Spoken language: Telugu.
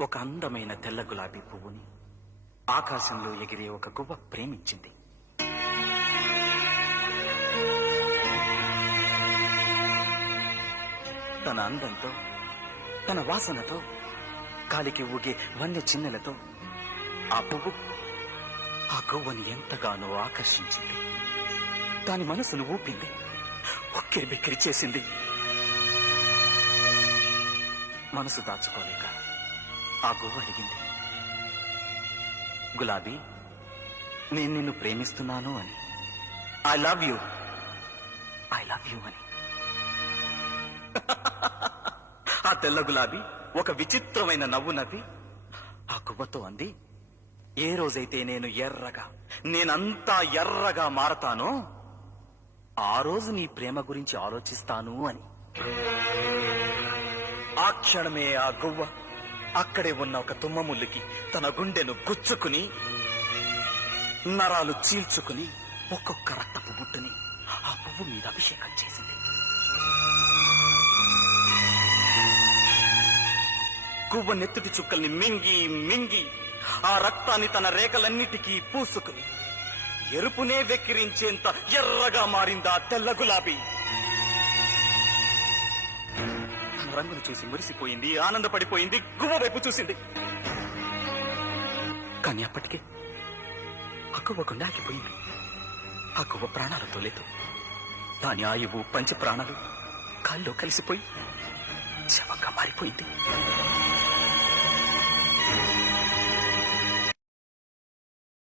ఒక అందమైన తెల్ల గులాబీ పువ్వుని ఆకాశంలో ఎగిరే ఒక గువ్వ ప్రేమించింది. తన అందంతో, తన వాసనతో, గాలికి ఊగే వన్య చిన్నెలతో ఆ పువ్వు ఆ గువ్వని ఎంతగానో ఆకర్షించింది. దాని మనసును ఊపింది, ఉక్కిరి బిక్కిరి చేసింది. మనసు దాచుకోలేక ఆ గువ్వ అడిగింది, గులాబీ, నేను నిన్ను ప్రేమిస్తున్నాను అని. ఐ లవ్ యూ అని. ఆ తెల్ల గులాబీ ఒక విచిత్రమైన నవ్వు నవ్వి ఆ గువ్వతో అంది, ఏ రోజైతే నేనంతా ఎర్రగా మారతానో ఆ రోజు నీ ప్రేమ గురించి ఆలోచిస్తాను అని. ఆ క్షణమే ఆ గువ్వ అక్కడే ఉన్న ఒక తుమ్మ ముల్లుకి తన గుండెను గుచ్చుకుని, నరాలు చీల్చుకుని ఒక్కొక్క రక్తపు బుట్టుని ఆ పువ్వు మీద అభిషేకం చేసింది. గువ్వ నెత్తుటి చుక్కల్ని మింగి మింగి ఆ రక్తాన్ని తన రేఖలన్నిటికీ పూసుకుని ఎరుపునే వెక్కిరించేంత ఎర్రగా మారిందా తెల్ల గులాబీ. తన రంగును చూసి మురిసిపోయింది, ఆనందపడిపోయింది, గువ్వ వైపు చూసింది. కానీ అప్పటికే ఆ గువ్వ గుండె ఆగిపోయింది. ఆ గువ్వ ప్రాణాలతో లేదు. దాని ఆయువు పంచ ప్రాణాలు కాల్లో కలిసిపోయి శవంగా మారిపోయింది.